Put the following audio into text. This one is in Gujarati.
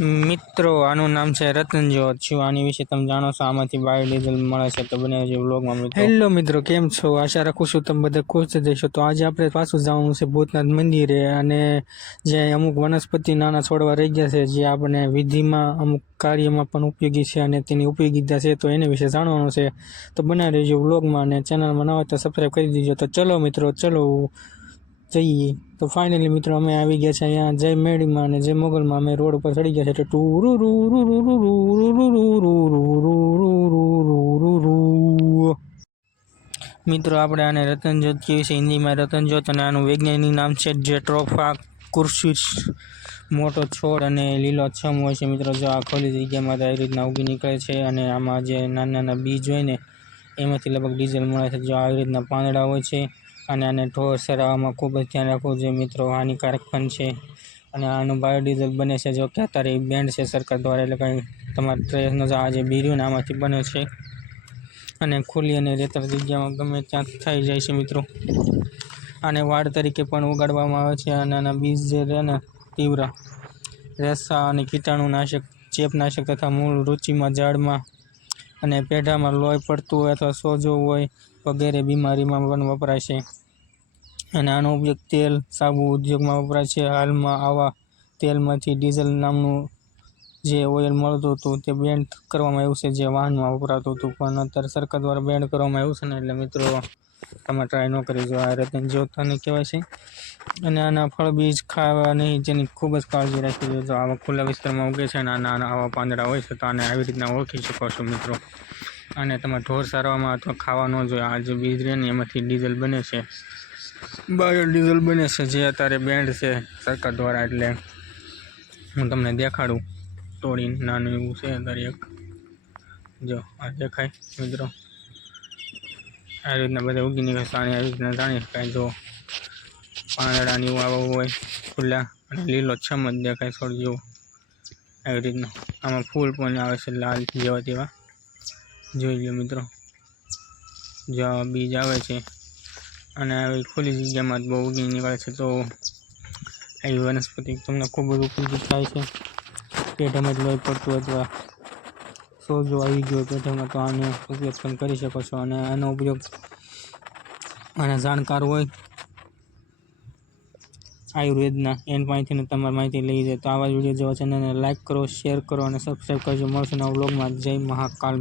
મિત્રો આનું નામ છે રતનજોત છું। આની વિશે તમે જાણો છો, આમાંથી બાયોડીઝલ મળે છે। તો બને છે વ્લોગમાં મિત્રો। હેલો મિત્રો, કેમ છો? આશા રાખું છું તમે બધા ખુશ જશો। તો આજે આપણે પાછું જવાનું છે ભૂતનાથ મંદિરે, અને જે અમુક વનસ્પતિ નાના છોડવા રહી ગયા છે, જે આપણે વિધિમાં અમુક કાર્યમાં પણ ઉપયોગી છે અને તેની ઉપયોગિતા છે, તો એના વિશે જાણવાનું છે। તો બને રહેજો વ્લોગમાં, અને ચેનલમાં ન હોય તો સબસ્ક્રાઈબ કરી દીજો। તો ચલો મિત્રો, ચલો જઈએ। તો ફાઇનલી મિત્રો અમે આવી ગયા છે અહીંયા જય મેડીમાં અને જય મોગલમાં। અમે રોડ ઉપર ચડી ગયા છે। મિત્રો આપણે આને રતનજોત કહીએ છીએ, હિન્દીમાં રતનજોત, અને આનું વૈજ્ઞાનિક નામ છે જેટ્રોફા કુર્સિસ। મોટો છોડ અને લીલોછમ હોય છે મિત્રો। જો આ ખુલ્લી જગ્યામાં આવી રીતના ઉગી નીકળે છે, અને આમાં જે નાના નાના બીજ હોય ને એમાંથી લગભગ ડીઝલ મળે છે। જો આવી રીતના પાંદડા હોય છે, અને આને ઢોર ચરાવવામાં ખૂબ જ ધ્યાન રાખવું જોઈએ મિત્રો, હાનિકારક પણ છે। અને આનું બાયોડીઝલ બને છે, જો કે અત્યારે બેન્ડ છે સરકાર દ્વારા, એટલે કંઈ તમારે ટ્રેસનો આ જે બીર્યું ને આમાંથી બને છે, અને ખુલ્લી અને રેતળ જગ્યામાં ગમે ત્યાં થઈ જાય છે મિત્રો। આને વાડ તરીકે પણ ઉગાડવામાં આવે છે, અને આના બીજ જે છે ને તીવ્ર રેસા અને કીટાણુનાશક, ચેપનાશક તથા મૂળ રૂચિમાં, ઝાડમાં અને પેઢામાં લોહી પડતું હોય અથવા સોજો હોય વગેરે બીમારીમાં પણ વપરાય છે। અને આનો ઉપયોગ તેલ, સાબુ ઉદ્યોગમાં વપરાય છે। હાલમાં આવા તેલમાંથી ડીઝલ નામનું જે ઓઇલ મળતું હતું તે બેન્ડ કરવામાં આવ્યું છે, જે વાહનમાં વપરાતું હતું, પણ અત્યારે સરકાર દ્વારા બેન્ડ કરવામાં આવ્યું છે ને, એટલે મિત્રો તમે ટ્રાય ન કરી જો। આ રતનજોત આને કહેવાય છે, અને આના ફળ બીજ ખાવા નહીં, જેની ખૂબ જ કાળજી રાખવી જોઈએ। જો આવા ખુલ્લા વિસ્તારમાં ઉગે છે અને આવા પાંદડા હોય છે, તો આને આવી રીતના ઓળખી શકો છો મિત્રો। અને તમે ઢોર સારવામાં અથવા ખાવા ન જોઈએ। આ જે બીજ રહે ને એમાંથી ડીઝલ બને છે, બાયોડીઝલ બને છે, જે અત્યારે બેન્ડ છે સરકાર દ્વારા। એટલે હું તમને દેખાડું તોડીને, નાનું એવું છે અત્યારે એક, જો આ દેખાય મિત્રો, આવી રીતના બધા ઉગી નીકળે છે। આવી રીતના જાણી શકાય, જો પાંદડાની એવું આવું હોય ખુલ્લા, અને લીલો છમ જ દેખાય છોડ જેવું, આવી રીતના। આમાં ફૂલ પણ આવે છે લાલ જેવા તેવા, જોઈ લો મિત્રો। જો બીજ આવે છે, અને આવી ખુલ્લી જગ્યામાં બહુ ઉગી નીકળે છે, તો આવી વનસ્પતિ તમને ખૂબ જ ઉપયોગી થાય છે। પેટમાં જ લોહી પડતું અથવા સોજો આવી ગયો પેટમાં, તો આનો ઉપયોગ પણ કરી શકો છો। અને આનો ઉપયોગ આના જાણકાર હોય આયુર્વેદના, એન પાસેથી તમારી માહિતી લઈ જાય। તો આવા વિડીયો જોવા ચેનલને લાઈક કરો, શેર કરો અને સબસ્ક્રાઈબ કરજો। મળશે નવા વ્લોગમાં। જય મહાકાલ।